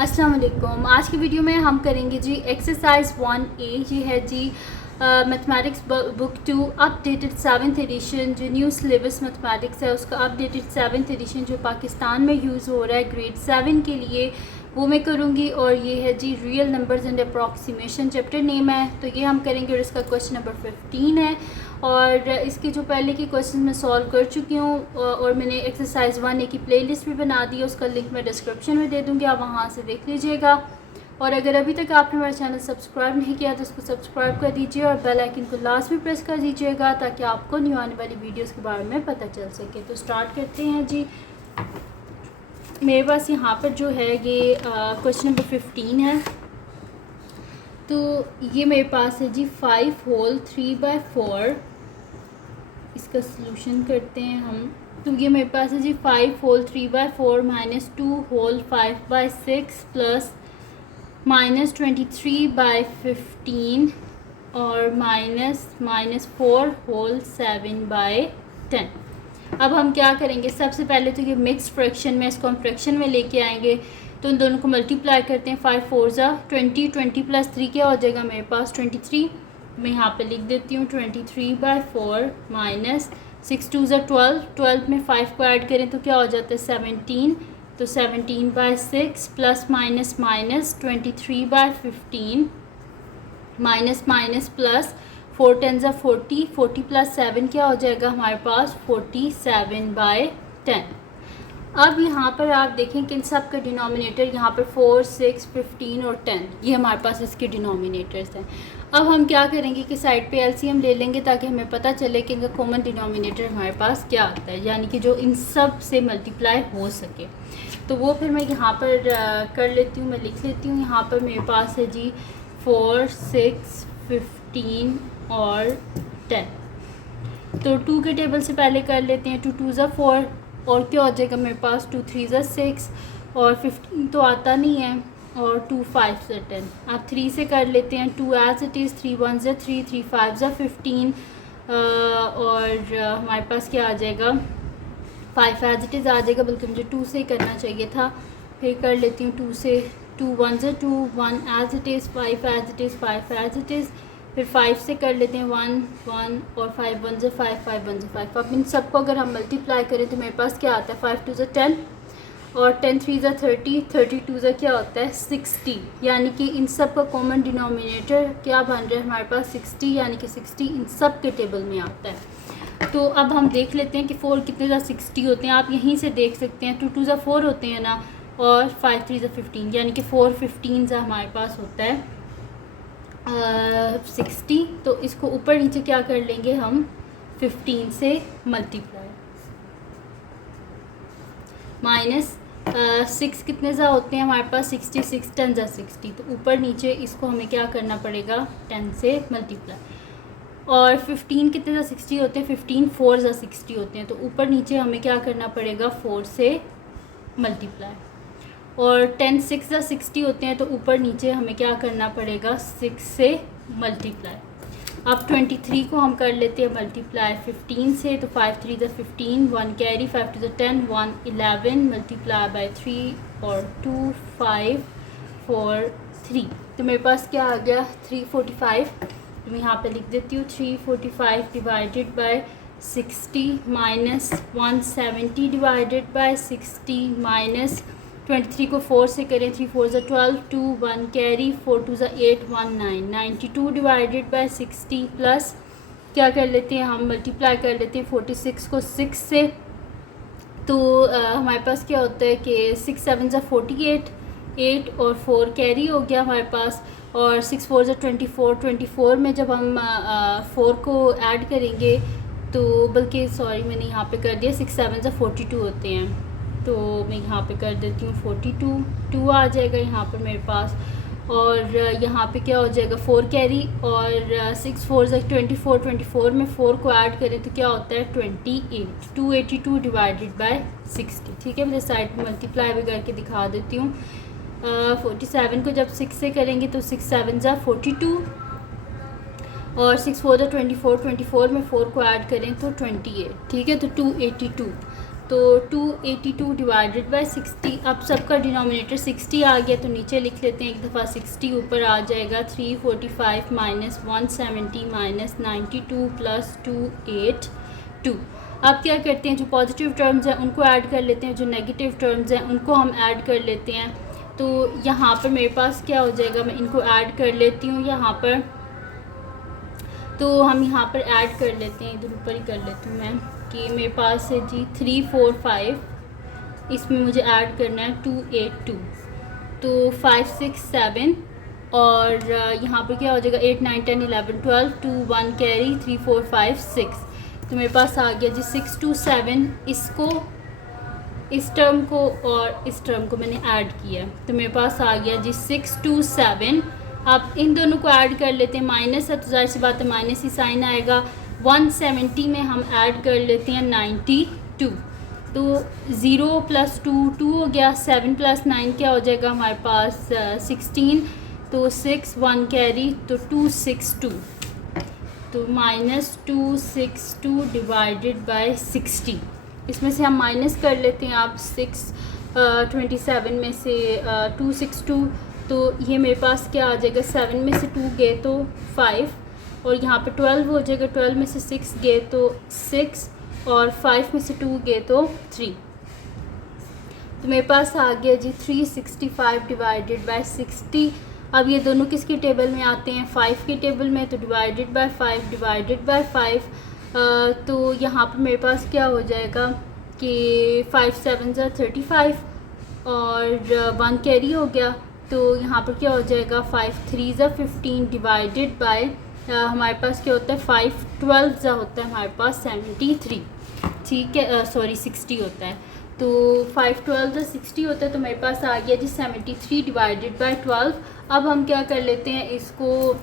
अस्सलाम वालेकुम। आज की वीडियो में हम करेंगे जी एक्सरसाइज 1A। ये है जी mathematics book 2 updated 7th edition. जो न्यू सिलेबस मैथमेटिक्स है उसका अपडेटेड 7th एडिशन जो पाकिस्तान में यूज़ हो रहा है ग्रेड 7 के लिए, वो मैं करूँगी। और ये है जी real numbers and approximation, chapter name है, तो ये हम करेंगे। और इसका क्वेश्चन नंबर 15 है। और इसके जो पहले के क्वेश्चन मैं सॉल्व कर चुकी हूँ और मैंने एक्सरसाइज 1A की प्लेलिस्ट भी बना दी है, उसका लिंक मैं डिस्क्रिप्शन में दे दूँगी, आप वहाँ से देख लीजिएगा। और अगर अभी तक आपने हमारा चैनल सब्सक्राइब नहीं किया तो उसको सब्सक्राइब कर दीजिए और बेल आइकन को लास्ट में प्रेस कर दीजिएगा ताकि आपको न्यू आने वाली वीडियोस के बारे में पता चल सके। तो स्टार्ट करते हैं जी। मेरे पास यहाँ पर जो है ये क्वेश्चन नंबर 15 है। तो ये मेरे पास है जी 5 होल 3/4। इसका सलूशन करते हैं हम। तो ये मेरे पास है जी 5 होल 3/4 माइनस 2 होल 5/6 प्लस -23/15 और माइनस 4 होल 7/10। अब हम क्या करेंगे, सबसे पहले तो ये मिक्स फ्रैक्शन में, इसको हम फ्रैक्शन में लेके आएंगे। तो इन दोनों को मल्टीप्लाई करते हैं। 5 4 20 प्लस 3 क्या हो जाएगा मेरे पास 23। मैं यहाँ पे लिख देती हूँ 23/4 माइनस 6 2 12 में 5 को ऐड करें तो क्या हो जाता है 17। तो 17/6 plus minus 23/15 minus plus 4 10 40 plus 7 क्या हो जाएगा हमारे पास 47/10। अब यहाँ पर आप देखें कि इन सब का डिनोमिनेटर यहाँ पर 4 6 15 और 10 ये हमारे पास इसके डिनोमिनेटर्स हैं। अब हम क्या करेंगे कि साइड पे एलसीएम ले लेंगे ताकि हमें पता चले कि इनका कॉमन डिनोमिनेटर हमारे पास क्या आता है, यानी कि जो इन सब से मल्टीप्लाई हो सके। तो वो फिर मैं यहाँ पर कर लेती हूँ, मैं लिख लेती हूँ। यहाँ पर मेरे पास है जी 4 6 15 और 10। तो 2 के टेबल से पहले कर लेते हैं। 2 2 4 और क्या हो जाएगा मेरे पास 2 3 6 और 15 तो आता नहीं है, और 2 5 10। आप 3 से कर लेते हैं। 2 एज इट इज़, 3 1 3 3 5 15 और हमारे पास क्या आ जाएगा 5 एज इट इज़ आ जाएगा, बल्कि मुझे 2 से ही करना चाहिए था। फिर कर लेती हूँ 2 से। 2 1 2 1 as it is, 5 as it is, 5 as it is. फिर 5 से कर लेते हैं 1 1 और 5 1 5 5 1 5। अब इन सबको अगर हम मल्टीप्लाई करें तो मेरे पास क्या आता है 5 2 10 और 10 3 30 32 क्या होता है 60। यानी कि इन सब का कॉमन डिनोमिनेटर क्या बन रहा है हमारे पास 60, यानी कि 60 इन सब के टेबल में आता है। तो अब हम देख लेते हैं कि 4 कितने 60 होते हैं। आप यहीं से देख सकते हैं 2 2 4 होते हैं ना, और 5 3 15, यानी कि 4 15 हमारे पास होता है 60। तो इसको ऊपर नीचे क्या कर लेंगे हम 15 से मल्टीप्लाई। माइनस 6 कितने ज़ा होते हैं हमारे पास 66 10 ज़ा 60। तो ऊपर नीचे इसको हमें क्या करना पड़ेगा 10 से मल्टीप्लाई। और 15 कितने ज़ा 60 होते हैं 15 4 ज़ा 60 होते हैं। तो ऊपर नीचे हमें क्या करना पड़ेगा 4 से मल्टीप्लाई। और 10 6 ज़ा 60 होते हैं, तो ऊपर नीचे हमें क्या करना पड़ेगा 6 से मल्टीप्लाई। अब 23 को हम कर लेते हैं मल्टीप्लाई 15 से। तो 5 3 ज़ा 15, 1 कैरी, 5 2 ज़ा 10, 1 11 मल्टीप्लाई बाई 3 और 2 5 4 3। तो मेरे पास क्या आ गया 345। तो मैं यहाँ पे लिख देती हूँ 345 divided by 60 minus 170 divided by 60 minus 23 को 4 से करें 3 4 ज़ा 12, 2 1 कैरी, 4 2 ज़ा 8 1 9 92 डिवाइडेड बाय 60 प्लस क्या कर लेते हैं हम मल्टीप्लाई कर लेते हैं 46 को 6 से। तो हमारे पास क्या होता है कि 6 7 ज़ा 48, 8 और 4 कैरी हो गया हमारे पास, और 6 4 ज़ा 24 में जब हम 4 को ऐड करेंगे तो बल्कि सॉरी मैंने यहाँ पे कर दिया 6 7 ज़ा 42 होते हैं। तो मैं यहाँ पे कर देती हूँ 42 2 आ जाएगा यहाँ पर मेरे पास, और यहाँ पे क्या हो जाएगा 4 कैरी, और 6 4 ज़ा 24 में 4 को ऐड करें तो क्या होता है 28 282 डिवाइडेड बाय 60। ठीक है, मैं साइड में मल्टीप्लाई भी करके दिखा देती हूँ। 47 को जब 6 से करेंगे तो 6 7 ज़ा 42, और 6 4 ज़ा 24 में 4 को ऐड करें तो 28। ठीक है, तो 282। तो 282 डिवाइडेड बाय 60, अब सबका डिनोमिनेटर 60 आ गया तो नीचे लिख लेते हैं एक दफ़ा 60, ऊपर आ जाएगा 345 माइनस 170 माइनस 92 प्लस 282। अब क्या करते हैं, जो पॉजिटिव टर्म्स हैं उनको ऐड कर लेते हैं, जो नेगेटिव टर्म्स हैं उनको हम ऐड कर लेते हैं। तो यहाँ पर मेरे पास क्या हो जाएगा, मैं इनको ऐड कर लेती हूँ यहाँ पर। तो हम यहाँ पर ऐड कर लेते हैं, इधर ऊपर ही कर लेती हूँ मैं, कि मेरे पास है जी 345, इसमें मुझे ऐड करना है 282, तो 5 6 7 और यहाँ पर क्या हो जाएगा 8 9 10 11 12 2 1 कैरी 3 4 5 6। तो मेरे पास आ गया जी 6 2 7, इसको इस टर्म को और इस टर्म को मैंने ऐड किया, तो मेरे पास आ गया जी 6 2 7। अब इन दोनों को ऐड कर लेते हैं, माइनस है तो जाहिर सी बात है माइनस ही साइन आएगा। 170 में हम ऐड कर लेते हैं 92, तो 0 प्लस 2 2 हो गया, 7 प्लस 9 क्या हो जाएगा हमारे पास 16, तो 6 1 कैरी तो 262, तो माइनस 262 डिवाइडेड बाय 60। इसमें से हम माइनस कर लेते हैं आप 627 में से 262, तो ये मेरे पास क्या आ जाएगा, 7 में से 2 गए तो 5 और यहाँ पे 12 हो जाएगा, 12 में से 6 गए तो 6 और 5 में से 2 गए तो 3। तो मेरे पास आ गया जी 365 डिवाइडेड बाय 60। अब ये दोनों किसके टेबल में आते हैं, 5 के टेबल में, तो डिवाइडेड बाय 5 डिवाइडेड बाय 5। तो यहाँ पर मेरे पास क्या हो जाएगा कि 5 7 35 और 1 कैरी हो गया, तो यहाँ पर क्या हो जाएगा 5 3 15 डिवाइडेड बाय हमारे पास क्या होता है 5 12 होता है हमारे पास 73, ठीक है, सॉरी 60 होता है, तो 5 12 60 होता है, तो मेरे पास आ गया जी 73 डिवाइडेड बाय 12। अब हम क्या कर लेते हैं, इसको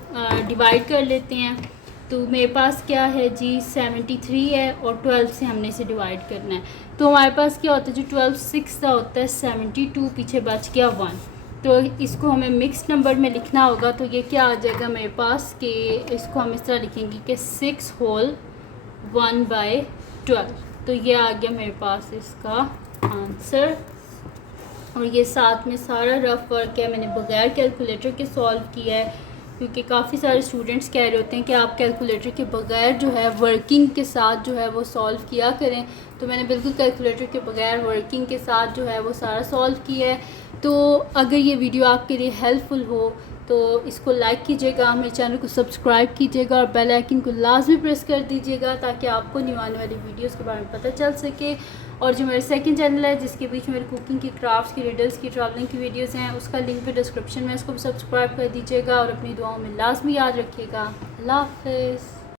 डिवाइड कर लेते हैं, तो मेरे पास क्या है जी 73 है और 12 से हमने इसे डिवाइड करना है, तो हमारे पास क्या होता है जो 12 6 का होता है 72, पीछे बच गया 1, तो इसको हमें मिक्स नंबर में लिखना होगा। तो ये क्या आ जाएगा मेरे पास कि इसको हम इस तरह लिखेंगे कि 6 होल 1/12, तो ये आ गया मेरे पास इसका आंसर। और ये साथ में सारा रफ वर्क है, मैंने बगैर कैलकुलेटर के सॉल्व किया है, क्योंकि काफ़ी सारे स्टूडेंट्स कह रहे होते हैं कि आप कैलकुलेटर के बगैर जो है वर्किंग के साथ जो है वो सॉल्व किया करें, तो मैंने बिल्कुल कैलकुलेटर के बगैर वर्किंग के साथ जो है वो सारा सॉल्व किया है। तो अगर ये वीडियो आपके लिए हेल्पफुल हो तो इसको लाइक कीजिएगा, मेरे चैनल को सब्सक्राइब कीजिएगा और बेल आइकन को लाजमी प्रेस कर दीजिएगा ताकि आपको न्यू आने वाली वीडियोस के बारे में पता चल सके। और जो मेरा सेकंड चैनल है जिसके बीच में मेरे कुकिंग की, क्राफ्ट्स की, रिडल्स की, ट्रैवलिंग की वीडियोस हैं, उसका लिंक भी डिस्क्रिप्शन में, इसको भी सब्सक्राइब कर दीजिएगा और अपनी दुआओं में लाजमी याद रखिएगा। अल्लाह हाफ़िज़।